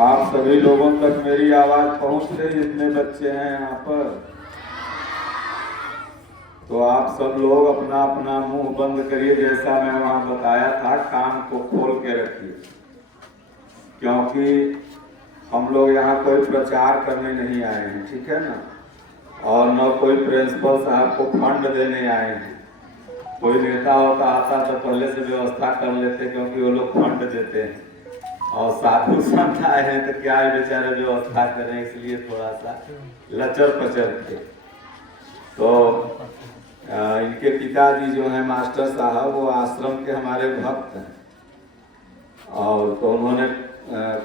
आप सभी लोगों तक मेरी आवाज पहुंच रही, जितने बच्चे हैं यहाँ पर? तो आप सब लोग अपना अपना मुंह बंद करिए, जैसा मैं वहां बताया था, कान को खोल के रखिए, क्योंकि हम लोग यहाँ कोई प्रचार करने नहीं आए हैं, ठीक है ना? और न कोई प्रिंसिपल साहब को फंड देने आए हैं। कोई नेता होता आता तो पहले से व्यवस्था कर लेते, क्योंकि वो लोग फंड देते हैं। और साधु संत आए हैं तो क्या है, बेचारे व्यवस्था करें, इसलिए थोड़ा सा लचर पचर थे। तो इनके पिताजी जो हैं मास्टर साहब, वो आश्रम के हमारे भक्त हैं। और तो उन्होंने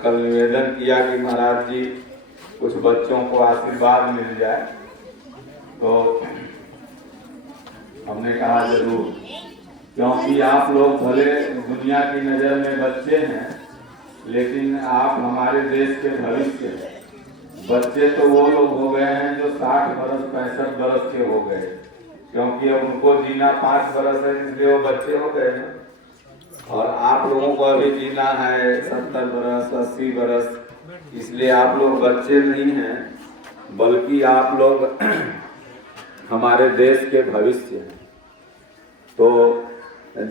कल निवेदन किया कि महाराज जी कुछ बच्चों को आशीर्वाद मिल जाए। तो हमने कहा जरूर, क्योंकि आप लोग भले दुनिया की नज़र में बच्चे हैं, लेकिन आप हमारे देश के भविष्य हैं। बच्चे तो वो लोग हो गए हैं जो 60 बरस 65 बरस के हो गए, क्योंकि अब उनको जीना 5 बरस है, इसलिए वो बच्चे हो गए हैं। और आप लोगों को अभी जीना है 70 बरस 80 बरस, इसलिए आप लोग बच्चे नहीं हैं, बल्कि आप लोग हमारे देश के भविष्य हैं। तो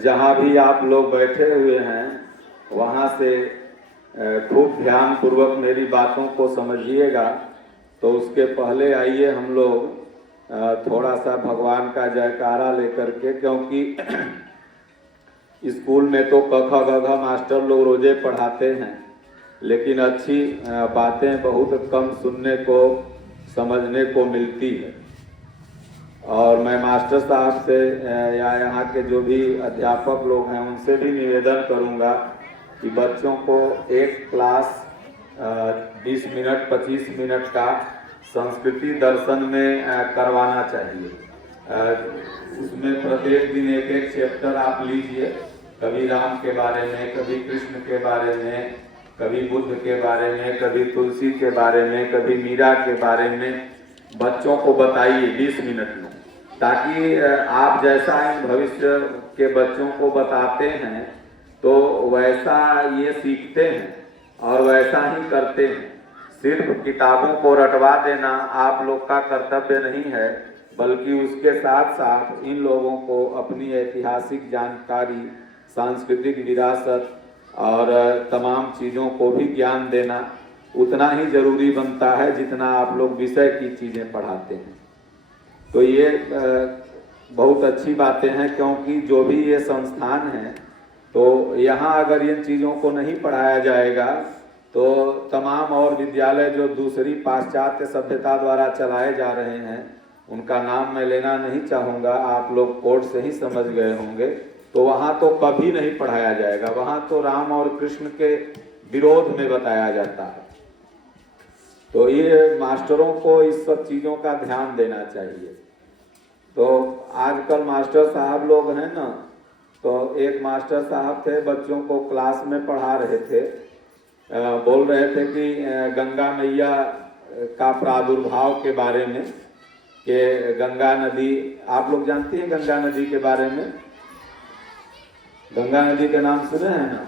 जहाँ भी आप लोग बैठे हुए हैं, वहाँ से खूब ध्यान पूर्वक मेरी बातों को समझिएगा। तो उसके पहले आइए हम लोग थोड़ा सा भगवान का जयकारा लेकर के, क्योंकि स्कूल में तो क ख ग घ मास्टर लोग रोजे पढ़ाते हैं, लेकिन अच्छी बातें बहुत कम सुनने को समझने को मिलती है। और मैं मास्टर साहब से या यहाँ के जो भी अध्यापक लोग हैं उनसे भी निवेदन करूँगा कि बच्चों को एक क्लास 20 मिनट 25 मिनट का संस्कृति दर्शन में करवाना चाहिए। उसमें प्रत्येक दिन एक एक चैप्टर आप लीजिए, कभी राम के बारे में, कभी कृष्ण के बारे में, कभी बुद्ध के बारे में, कभी तुलसी के बारे में, कभी मीरा के बारे में बच्चों को बताइए 20 मिनट में, ताकि आप जैसा इन भविष्य के बच्चों को बताते हैं तो वैसा ये सीखते हैं और वैसा ही करते हैं। सिर्फ किताबों को रटवा देना आप लोग का कर्तव्य नहीं है, बल्कि उसके साथ साथ इन लोगों को अपनी ऐतिहासिक जानकारी, सांस्कृतिक विरासत और तमाम चीज़ों को भी ज्ञान देना उतना ही जरूरी बनता है जितना आप लोग विषय की चीज़ें पढ़ाते हैं। तो ये बहुत अच्छी बातें हैं, क्योंकि जो भी ये संस्थान हैं, तो यहाँ अगर इन चीज़ों को नहीं पढ़ाया जाएगा तो तमाम और विद्यालय जो दूसरी पाश्चात्य सभ्यता द्वारा चलाए जा रहे हैं, उनका नाम मैं लेना नहीं चाहूँगा, आप लोग कोर्ट से ही समझ गए होंगे, तो वहाँ तो कभी नहीं पढ़ाया जाएगा। वहाँ तो राम और कृष्ण के विरोध में बताया जाता है। तो ये मास्टरों को इस सब चीज़ों का ध्यान देना चाहिए। तो आजकल मास्टर साहब लोग हैं ना, तो एक मास्टर साहब थे, बच्चों को क्लास में पढ़ा रहे थे, बोल रहे थे कि गंगा मैया का प्रादुर्भाव के बारे में, कि गंगा नदी, आप लोग जानती हैं गंगा नदी के बारे में? गंगा नदी के नाम सुने हैं ना?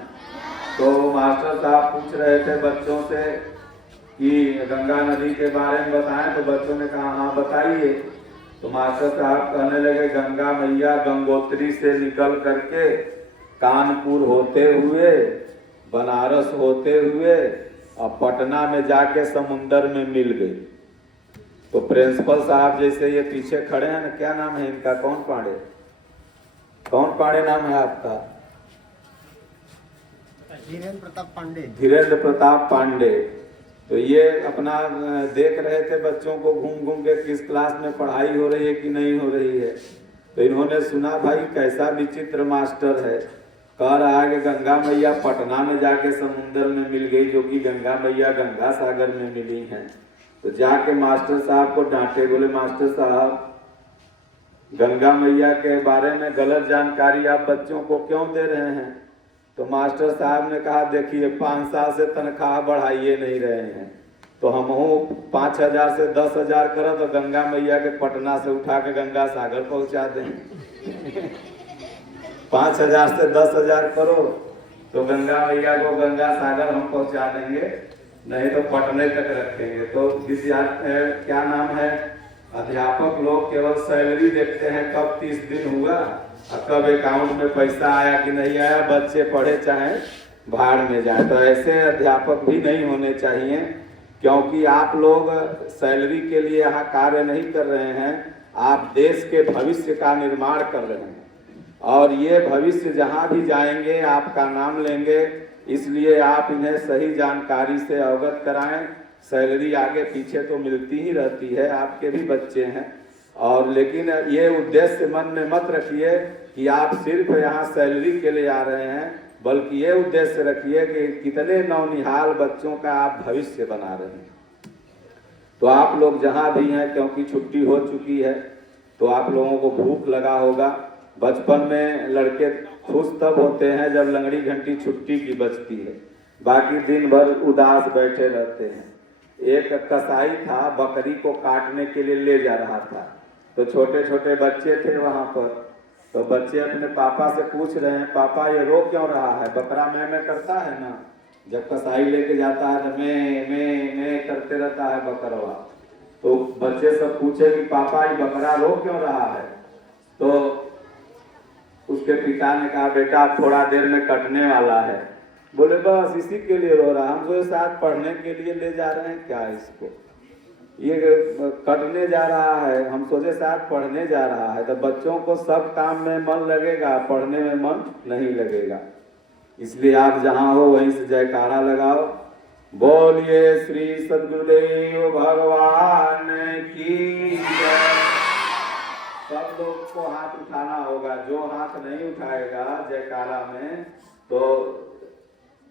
तो मास्टर साहब पूछ रहे थे बच्चों से कि गंगा नदी के बारे में बताएं, तो बच्चों ने कहा हाँ बताइए। तो मास्टर साहब कहने लगे, गंगा मैया गंगोत्री से निकल करके कानपुर होते हुए, बनारस होते हुए और पटना में जाके समुंदर में मिल गई। तो प्रिंसिपल साहब जैसे ये पीछे खड़े हैं ना, क्या नाम है इनका? कौन पांडे? कौन पांडे नाम है आपका? धीरेन्द्र प्रताप पांडे। धीरेन्द्र प्रताप पांडे। तो ये अपना देख रहे थे बच्चों को घूम घूम के किस क्लास में पढ़ाई हो रही है कि नहीं हो रही है। तो इन्होंने सुना, भाई कैसा विचित्र मास्टर है, कह रहा है कि गंगा मैया पटना में जाके समुद्र में मिल गई, जो कि गंगा मैया गंगा सागर में मिली हैं। तो जाके मास्टर साहब को डांटे, बोले मास्टर साहब गंगा मैया के बारे में गलत जानकारी आप बच्चों को क्यों दे रहे हैं? तो मास्टर साहब ने कहा, देखिए 5 साल से तनख्वाह बढ़ाइए नहीं रहे हैं, तो हम 5,000 से 10,000 करो तो गंगा मैया के पटना से उठा के गंगा सागर पहुंचा दें। 5,000 से 10,000 करो तो गंगा मैया को गंगा सागर हम पहुंचा देंगे। नहीं तो पढ़ने तक रखेंगे। तो क्या नाम है, अध्यापक लोग केवल सैलरी देखते हैं, कब 30 दिन हुआ और कब अकाउंट में पैसा आया कि नहीं आया, बच्चे पढ़े चाहे भाड़ में जाए। तो ऐसे अध्यापक भी नहीं होने चाहिए, क्योंकि आप लोग सैलरी के लिए यहाँ कार्य नहीं कर रहे हैं, आप देश के भविष्य का निर्माण कर रहे हैं और ये भविष्य जहाँ भी जाएंगे आपका नाम लेंगे। इसलिए आप इन्हें सही जानकारी से अवगत कराएं। सैलरी आगे पीछे तो मिलती ही रहती है, आपके भी बच्चे हैं, और लेकिन ये उद्देश्य मन में मत रखिए कि आप सिर्फ यहाँ सैलरी के लिए आ रहे हैं, बल्कि ये उद्देश्य रखिए कि कितने नौनिहाल बच्चों का आप भविष्य बना रहे हैं। तो आप लोग जहाँ भी हैं, क्योंकि छुट्टी हो चुकी है तो आप लोगों को भूख लगा होगा। बचपन में लड़के खुश तब होते हैं जब लंगड़ी घंटी छुट्टी की बजती है, बाकी दिन भर उदास बैठे रहते हैं। एक कसाई था, बकरी को काटने के लिए ले जा रहा था, तो छोटे छोटे बच्चे थे वहाँ पर। तो बच्चे अपने पापा से पूछ रहे हैं, पापा ये रो क्यों रहा है? बकरा मैं करता है ना, जब कसाई लेके जाता है तो मैं करते रहता है बकरवा। तो बच्चे सब पूछे कि पापा ये बकरा रो क्यों रहा है? तो उसके पिता ने कहा, बेटा थोड़ा देर में कटने वाला है। बोले बस इसी के लिए रो रहा? हम तो साथ पढ़ने के लिए ले जा रहे हैं क्या इसको, ये कटने जा रहा है, हम सोचे साथ पढ़ने जा रहा है। तो बच्चों को सब काम में मन लगेगा, पढ़ने में मन नहीं लगेगा। इसलिए आप जहाँ हो वहीं से जयकारा लगाओ, बोलिए श्री सद्गुरुदेव भगवान की जय। सब लोग को हाथ उठाना होगा, जो हाथ नहीं उठाएगा जयकारा में तो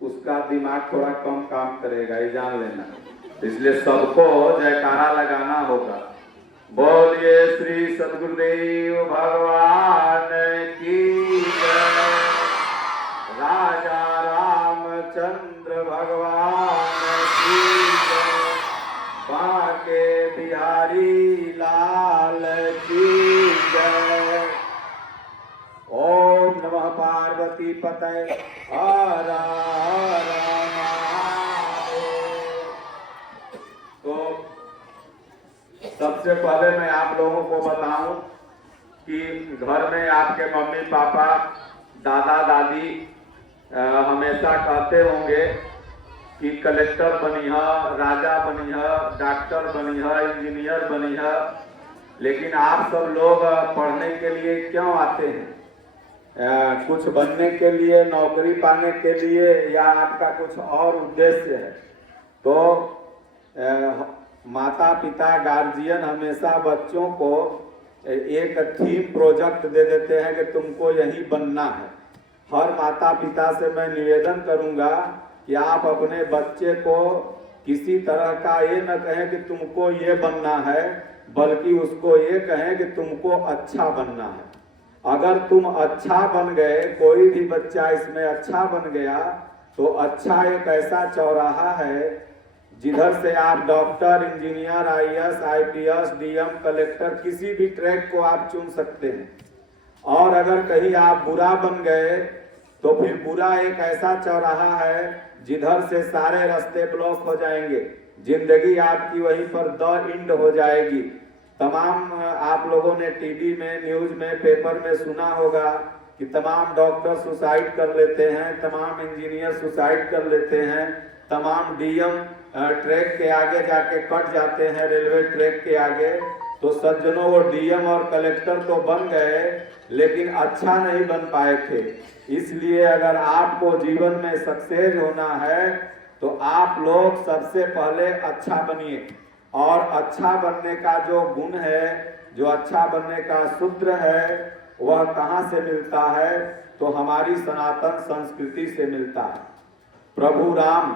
उसका दिमाग थोड़ा कम काम करेगा, ये जान लेना। इसलिए सबको जयकारा लगाना होगा। बोलिए श्री सद्गुरुदेव भगवान की जय। राजा रामचंद्र भगवान की जय। बांके बिहारी लाल की जय। ओम नमः पार्वती पतये हर हर महादेव। तो सबसे पहले मैं आप लोगों को बताऊं कि घर में आपके मम्मी पापा दादा दादी हमेशा कहते होंगे कि कलेक्टर बनिहा, राजा बनिहा, डॉक्टर बनिहा, इंजीनियर बनिहा, लेकिन आप सब लोग पढ़ने के लिए क्यों आते हैं? कुछ बनने के लिए, नौकरी पाने के लिए, या आपका कुछ और उद्देश्य है? तो माता पिता गार्जियन हमेशा बच्चों को एक थीम प्रोजेक्ट दे देते हैं कि तुमको यही बनना है। हर माता पिता से मैं निवेदन करूंगा कि आप अपने बच्चे को किसी तरह का ये न कहें कि तुमको ये बनना है, बल्कि उसको ये कहें कि तुमको अच्छा बनना है। अगर तुम अच्छा बन गए, कोई भी बच्चा इसमें अच्छा बन गया, तो अच्छा एक ऐसा चौराहा है जिधर से आप doctor, engineer, IAS, IPS, DM, collector, किसी भी ट्रैक को आप चुन सकते हैं। और अगर कहीं आप बुरा बन गए तो फिर बुरा एक ऐसा चौराहा है जिधर से सारे रास्ते ब्लॉक हो जाएंगे, जिंदगी आपकी वहीं पर द एंड हो जाएगी। तमाम आप लोगों ने टीवी में, न्यूज में, पेपर में सुना होगा कि तमाम डॉक्टर सुसाइड कर लेते हैं, तमाम इंजीनियर सुसाइड कर लेते हैं, तमाम डीएम ट्रैक के आगे जाके कट जाते हैं, रेलवे ट्रैक के आगे। तो सज्जनों, वो डीएम और कलेक्टर तो बन गए लेकिन अच्छा नहीं बन पाए थे। इसलिए अगर आपको जीवन में सक्सेस होना है तो आप लोग सबसे पहले अच्छा बनिए। और अच्छा बनने का जो गुण है, जो अच्छा बनने का सूत्र है, वह कहाँ से मिलता है? तो हमारी सनातन संस्कृति से मिलता है। प्रभु राम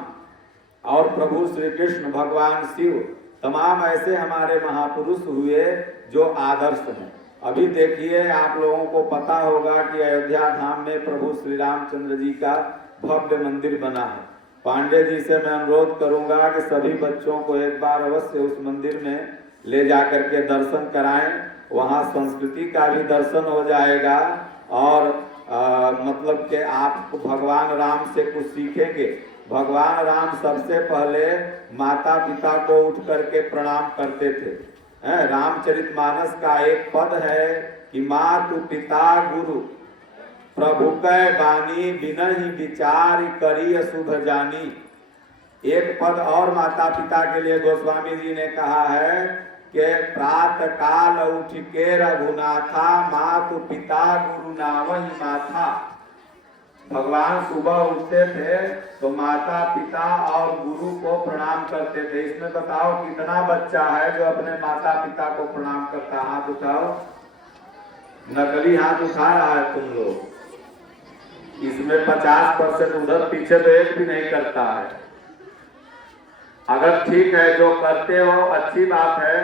और प्रभु श्री कृष्ण, भगवान शिव, तमाम ऐसे हमारे महापुरुष हुए जो आदर्श हैं। अभी देखिए, आप लोगों को पता होगा कि अयोध्या धाम में प्रभु श्री रामचंद्र जी का भव्य मंदिर बना है। पांडे जी से मैं अनुरोध करूंगा कि सभी बच्चों को एक बार अवश्य उस मंदिर में ले जाकर के दर्शन कराएं। वहाँ संस्कृति का भी दर्शन हो जाएगा और मतलब कि आप भगवान राम से कुछ सीखेंगे। भगवान राम सबसे पहले माता पिता को उठ करके प्रणाम करते थे। रामचरितमानस का एक पद है कि मातु पिता गुरु प्रभु कै बानी बिनहि विचार करी शुभ जानी। एक पद और माता पिता के लिए गोस्वामी जी ने कहा है कि प्रातः काल उठ के रघुनाथा मातु पिता गुरु नावहि माथा। भगवान सुबह उठते थे तो माता पिता और गुरु को प्रणाम करते थे। इसमें बताओ कितना बच्चा है जो अपने माता पिता को प्रणाम करता? हाथ उठाओ। नकली हाथ उठा रहा है तुम लोग। इसमें 50% उधर पीछे तो एक भी नहीं करता है। अगर ठीक है जो करते हो अच्छी बात है,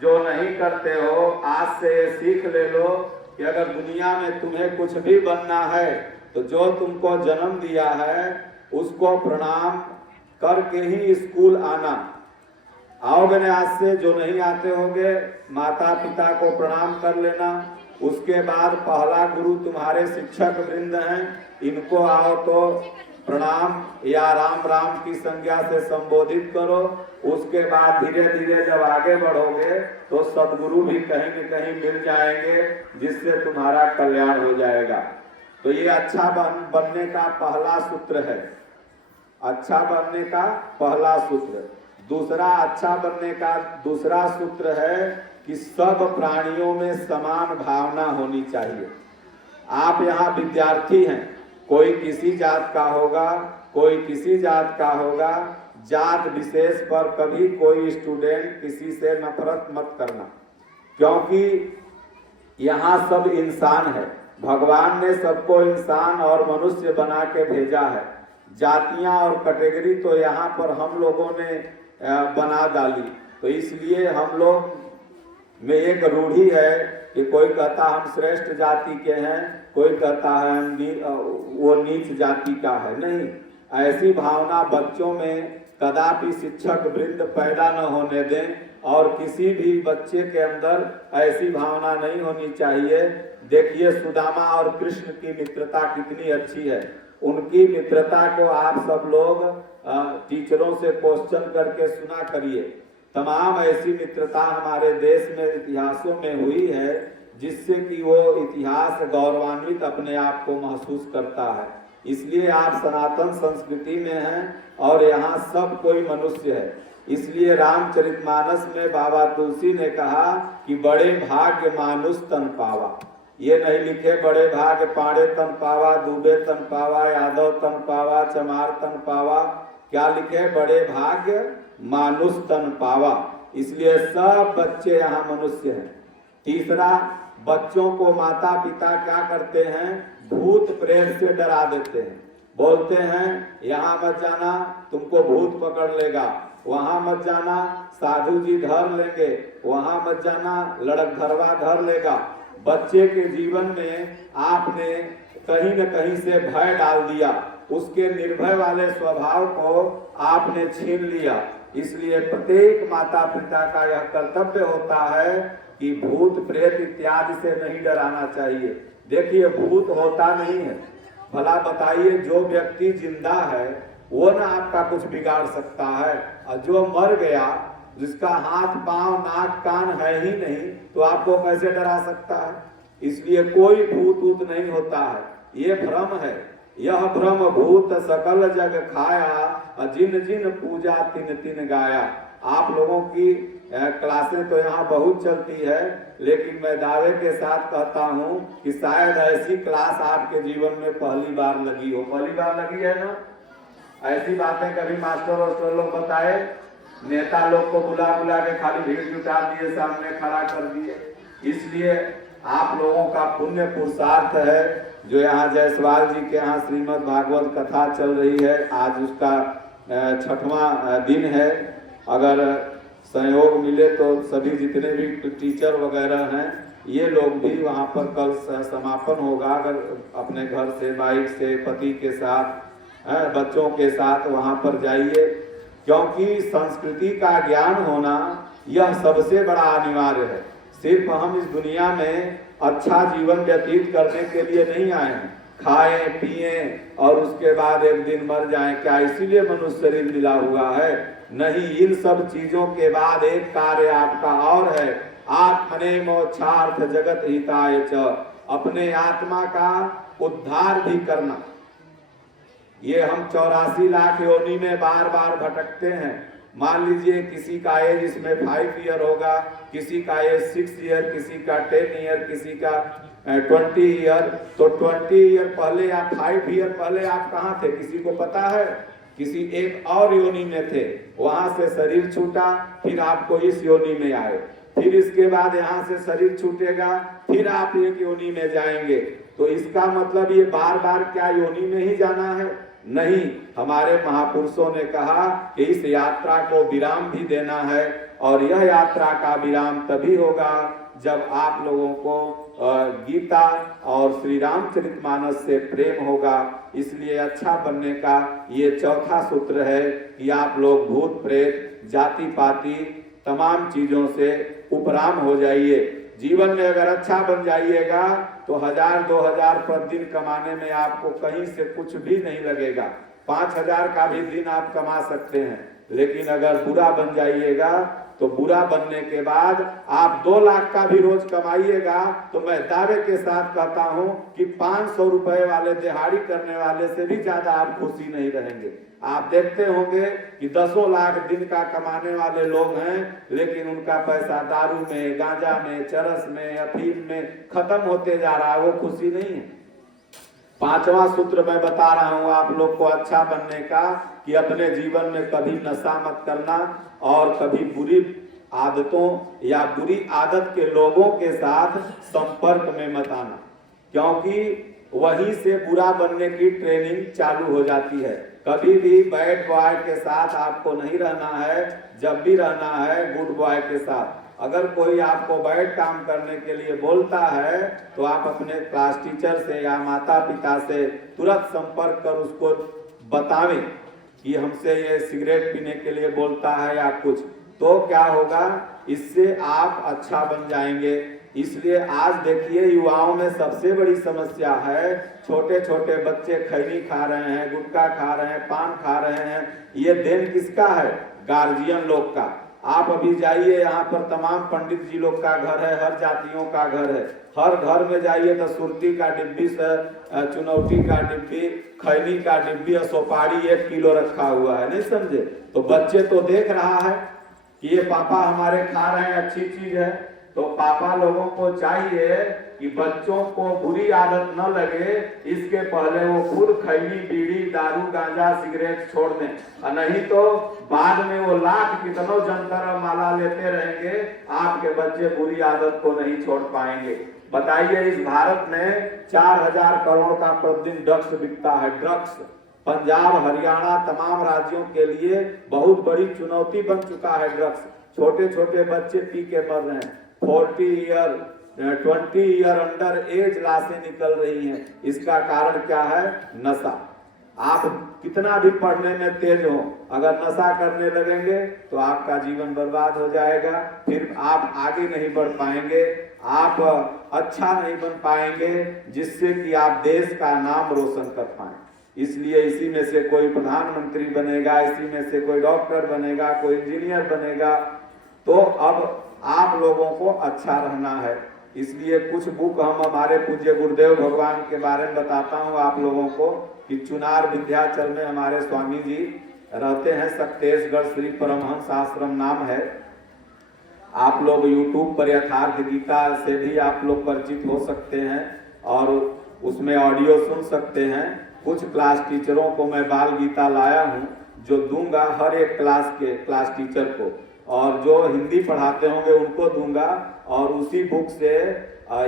जो नहीं करते हो आज से सीख ले लो कि अगर दुनिया में तुम्हें कुछ भी बनना है तो जो तुमको जन्म दिया है उसको प्रणाम करके ही स्कूल आना। आओगे न आज से, जो नहीं आते होगे माता पिता को प्रणाम कर लेना। उसके बाद पहला गुरु तुम्हारे शिक्षक वृंद हैं, इनको आओ तो प्रणाम या राम राम की संज्ञा से संबोधित करो। उसके बाद धीरे धीरे जब आगे बढ़ोगे तो सदगुरु भी कहीं न कहीं मिल जाएंगे जिससे तुम्हारा कल्याण हो जाएगा। तो ये अच्छा बनने का पहला सूत्र है। अच्छा बनने का पहला सूत्र। दूसरा अच्छा बनने का दूसरा सूत्र है कि सब प्राणियों में समान भावना होनी चाहिए। आप यहाँ विद्यार्थी हैं, कोई किसी जात का होगा, कोई किसी जात का होगा। जात विशेष पर कभी कोई स्टूडेंट किसी से नफरत मत करना, क्योंकि यहाँ सब इंसान है। भगवान ने सबको इंसान और मनुष्य बना के भेजा है। जातियां और कैटेगरी तो यहाँ पर हम लोगों ने बना डाली। तो इसलिए हम लोग में एक रूढ़ी है कि कोई कहता हम श्रेष्ठ जाति के हैं, कोई कहता है वो नीच जाति का है। नहीं, ऐसी भावना बच्चों में कदापि शिक्षक वृंद पैदा न होने दें और किसी भी बच्चे के अंदर ऐसी भावना नहीं होनी चाहिए। देखिए सुदामा और कृष्ण की मित्रता कितनी अच्छी है। उनकी मित्रता को आप सब लोग टीचरों से क्वेश्चन करके सुना करिए। तमाम ऐसी मित्रता हमारे देश में इतिहासों में हुई है जिससे कि वो इतिहास गौरवान्वित अपने आप को महसूस करता है। इसलिए आप सनातन संस्कृति में हैं और यहाँ सब कोई मनुष्य है। इसलिए रामचरितमानस में बाबा तुलसी ने कहा कि बड़े भाग्य मानुष तन पावा। ये नहीं लिखे बड़े भाग्य पाड़े तन पावा, दुबे तन पावा, यादव तन पावा, चमार तन पावा। क्या लिखे? बड़े भाग्य मानुष तन पावा। इसलिए सब बच्चे यहाँ मनुष्य हैं। तीसरा, बच्चों को माता पिता क्या करते हैं? भूत प्रेत से डरा देते हैं। बोलते हैं यहाँ मत जाना, तुमको भूत पकड़ लेगा। वहां मत जाना, साधु जी धर लेंगे। वहां मत जाना, लड़कधरवा धर लेगा। बच्चे के जीवन में आपने कहीं न कहीं से भय डाल दिया, उसके निर्भय वाले स्वभाव को आपने छीन लिया। इसलिए प्रत्येक माता पिता का यह कर्तव्य होता है कि भूत प्रेत इत्यादि से नहीं डराना चाहिए। देखिए भूत होता नहीं है। भला बताइए, जो व्यक्ति जिंदा है वो ना आपका कुछ बिगाड़ सकता है, और जो मर गया, जिसका हाथ पांव नाक कान है ही नहीं, तो आपको कैसे डरा सकता है? इसलिए कोई भूत नहीं होता है, ये भ्रम है। यह भ्रम भूत सकल जग खाया, जिन जिन पूजा तिन तिन गाया। आप लोगों की क्लासें तो यहाँ बहुत चलती है, लेकिन मैं दावे के साथ कहता हूँ कि शायद ऐसी क्लास आपके जीवन में पहली बार लगी हो। पहली बार लगी है ना? ऐसी बातें कभी मास्टर और लोग बताए? नेता लोग को बुला बुला के खाली भीड़ जुटा दिए, सामने खड़ा कर दिए। इसलिए आप लोगों का पुण्य पुरुषार्थ है जो यहाँ जायसवाल जी के यहाँ श्रीमद् भागवत कथा चल रही है। आज उसका 6वां दिन है। अगर सहयोग मिले तो सभी जितने भी टीचर वगैरह हैं, ये लोग भी वहाँ पर कल समापन होगा। अगर अपने घर से, बाइक से, पति के साथ, बच्चों के साथ वहाँ पर जाइए, क्योंकि संस्कृति का ज्ञान होना यह सबसे बड़ा अनिवार्य है। सिर्फ हम इस दुनिया में अच्छा जीवन व्यतीत करने के लिए नहीं आए हैं, खाएं पिएं और उसके बाद एक दिन मर जाएं, क्या इसीलिए मनुष्य शरीर मिला हुआ है? नहीं, इन सब चीजों के बाद एक कार्य आपका और है, आत्मने मोक्षार्थ जगत हिताय च, अपने आत्मा का उद्धार भी करना। ये हम 84 लाख योनि में बार बार भटकते हैं। मान लीजिए किसी का एज इसमें 5 ईयर होगा, किसी का एज 6 ईयर, किसी का 10 ईयर, किसी का 20 ईयर। तो 20 ईयर पहले या 5 ईयर पहले आप कहाँ थे, किसी को पता है? किसी एक और योनि में थे, वहां से शरीर छूटा, फिर आपको इस योनि में आए, फिर इसके बाद यहाँ से शरीर छूटेगा, फिर आप एक योनि में जाएंगे। तो इसका मतलब ये बार बार क्या योनि में ही जाना है? नहीं, हमारे महापुरुषों ने कहा कि इस यात्रा को विराम भी देना है, और यह यात्रा का विराम तभी होगा जब आप लोगों को गीता और श्री रामचरितमानस से प्रेम होगा। इसलिए अच्छा बनने का ये चौथा सूत्र है कि आप लोग भूत प्रेत जाति पाति तमाम चीजों से उपराम हो जाइए। जीवन में अगर अच्छा बन जाइएगा तो 1000-2000 प्रतिदिन कमाने में आपको कहीं से कुछ भी नहीं लगेगा। 5000 का भी दिन आप कमा सकते हैं। लेकिन अगर बुरा बन जाइएगा तो बुरा बनने के बाद आप 2 लाख का भी रोज कमाइएगा तो मैं दावे के साथ कहता हूं कि 500 रुपए वाले दिहाड़ी करने वाले से भी ज्यादा आप खुशी नहीं रहेंगे। आप देखते होंगे कि 10 लाख दिन का कमाने वाले लोग हैं, लेकिन उनका पैसा दारू में, गांजा में, चरस में, अफीम में खत्म होते जा रहा है, वो खुशी नहीं है। 5वां सूत्र मैं बता रहा हूं आप लोग को अच्छा बनने का कि अपने जीवन में कभी नशा मत करना और कभी बुरी आदतों या बुरी आदत के लोगों के साथ संपर्क में मत आना, क्योंकि वहीं से बुरा बनने की ट्रेनिंग चालू हो जाती है। कभी भी बैड बॉय के साथ आपको नहीं रहना है, जब भी रहना है गुड बॉय के साथ। अगर कोई आपको बैड काम करने के लिए बोलता है तो आप अपने क्लास टीचर से या माता पिता से तुरंत संपर्क कर उसको बतावें कि हमसे ये सिगरेट पीने के लिए बोलता है या कुछ, तो क्या होगा, इससे आप अच्छा बन जाएंगे। इसलिए आज देखिए युवाओं में सबसे बड़ी समस्या है, छोटे छोटे बच्चे खैनी खा रहे हैं, गुटखा खा रहे हैं, पान खा रहे हैं। ये देन किसका है? गार्जियन लोग का। आप अभी जाइए, यहाँ पर तमाम पंडित जी लोग का घर है, हर जातियों का घर है। हर घर में जाइए तो सुरती का डिब्बी से चुनौती का डिब्बी, खैनी का डिब्बी और सुपारी 1 किलो रखा हुआ है, नहीं समझे? तो बच्चे तो देख रहा है कि ये पापा हमारे खा रहे हैं, अच्छी चीज है। तो पापा लोगों को चाहिए कि बच्चों को बुरी आदत न लगे, इसके पहले वो खुद खैनी, बीड़ी, दारू, गांजा, सिगरेट छोड़ दें, और नहीं तो बाद में वो लाख कितनों जंतर और माला लेते रहेंगे, आपके बच्चे बुरी आदत को नहीं छोड़ पाएंगे। बताइए, इस भारत में 4000 करोड़ का प्रतिदिन ड्रग्स बिकता है। ड्रग्स पंजाब, हरियाणा तमाम राज्यों के लिए बहुत बड़ी चुनौती बन चुका है ड्रग्स। छोटे छोटे बच्चे पी के मर रहे हैं। 40 ईयर 20 ईयर अंडर एज लाशें निकल रही हैं। इसका कारण क्या है? नशा। आप कितना भी पढ़ने में तेज हो, अगर नशा करने लगेंगे तो आपका जीवन बर्बाद हो जाएगा, फिर आप आगे नहीं बढ़ पाएंगे, आप अच्छा नहीं बन पाएंगे, जिससे कि आप देश का नाम रोशन कर पाए। इसलिए इसी में से कोई प्रधानमंत्री बनेगा, इसी में से कोई डॉक्टर बनेगा, कोई इंजीनियर बनेगा। तो अब आप लोगों को अच्छा रहना है। इसलिए कुछ बुक हम हमारे पूज्य गुरुदेव भगवान के बारे में बताता हूँ आप लोगों को कि चुनार विंध्याचल में हमारे स्वामी जी रहते हैं, सक्तेशगढ़ श्री परमहंस आश्रम नाम है। आप लोग YouTube पर यथार्थ गीता से भी आप लोग परिचित हो सकते हैं और उसमें ऑडियो सुन सकते हैं। कुछ क्लास टीचरों को मैं बाल गीता लाया हूँ, जो दूंगा हर एक क्लास टीचर को, और जो हिंदी पढ़ाते होंगे उनको दूंगा। और उसी बुक से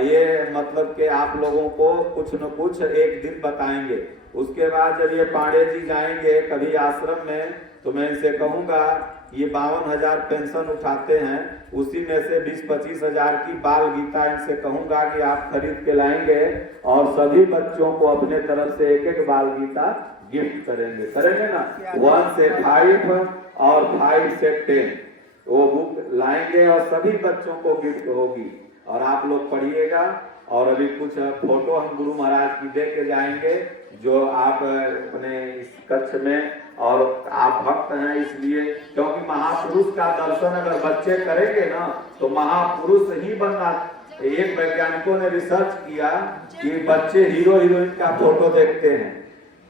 ये मतलब कि आप लोगों को कुछ न कुछ एक दिन बताएंगे। उसके बाद जब ये पांडे जी जाएंगे कभी आश्रम में, तो मैं इनसे कहूँगा, ये 52,000 पेंशन उठाते हैं, उसी में से 20-25 हजार की बाल गीता इनसे कहूँगा कि आप खरीद के लाएंगे और सभी बच्चों को अपने तरफ से एक बाल गीता गिफ्ट करेंगे ना। 1 से 5 और 5 से 10 वो बुक लाएंगे और सभी बच्चों को गिफ्ट होगी, और आप लोग पढ़िएगा। और अभी कुछ फोटो हम गुरु महाराज की दे के जाएंगे, जो आप अपने इस कक्ष में, और आप भक्त हैं इसलिए, क्योंकि महापुरुष का दर्शन अगर बच्चे करेंगे ना तो महापुरुष ही बनना। एक वैज्ञानिकों ने रिसर्च किया कि बच्चे हीरो हीरोइन का फोटो देखते हैं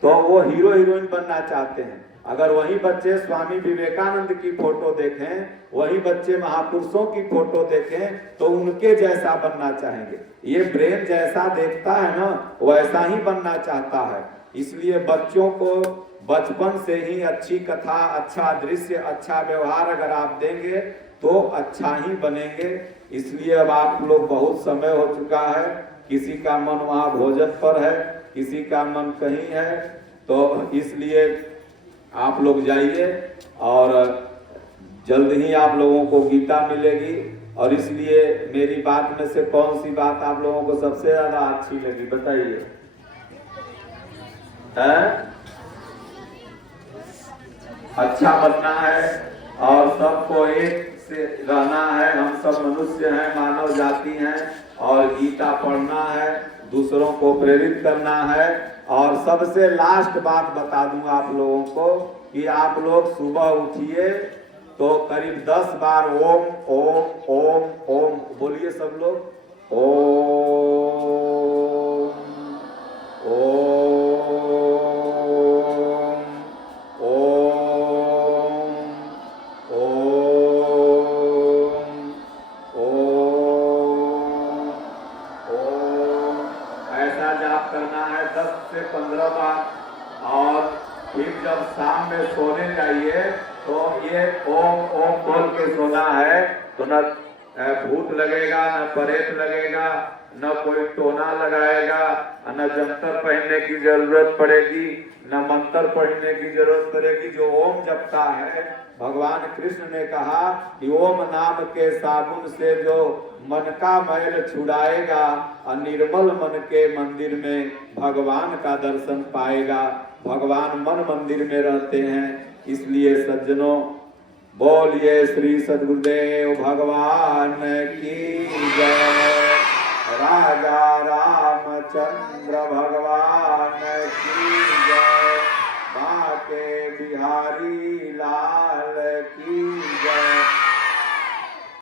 तो वो हीरो हीरोइन बनना चाहते हैं। अगर वही बच्चे स्वामी विवेकानंद की फोटो देखें, वही बच्चे महापुरुषों की फोटो देखें तो उनके जैसा बनना चाहेंगे। ये ब्रेन जैसा देखता है ना वैसा ही बनना चाहता है। इसलिए बच्चों को बचपन से ही अच्छी कथा, अच्छा दृश्य, अच्छा व्यवहार अगर आप देंगे तो अच्छा ही बनेंगे। इसलिए अब आप लोग, बहुत समय हो चुका है, किसी का मन वहाँ भोजन पर है, किसी का मन कहीं है, तो इसलिए आप लोग जाइए और जल्द ही आप लोगों को गीता मिलेगी। और इसलिए मेरी बात में से कौन सी बात आप लोगों को सबसे ज्यादा अच्छी लगी बताइए? अच्छा बनना है और सबको एक से रहना है। हम सब मनुष्य हैं, मानव जाति हैं, और गीता पढ़ना है, दूसरों को प्रेरित करना है। और सबसे लास्ट बात बता दूंगा आप लोगों को कि आप लोग सुबह उठिए तो करीब 10 बार ओम ओम ओम ओम बोलिए सब लोग। ओम करना है 10 से 15 बार। और फिर जब शाम में सोने जाइए तो ये ओम ओम बोल के सोना है, तो न भूत लगेगा, न परेत लगेगा, न कोई टोना लगाएगा, न जंतर पहनने की जरूरत पड़ेगी, न मंत्र पढ़ने की जरूरत पड़ेगी। जो ओम जपता है, भगवान कृष्ण ने कहा कि ओम नाम के साबुन से जो मन का मैल छुड़ाएगा और निर्मल मन के मंदिर में भगवान का दर्शन पाएगा। भगवान मन मंदिर में रहते हैं। इसलिए सज्जनों, बोलिए श्री सद्गुरुदेव भगवान की जय। राजा रामचंद्र भगवान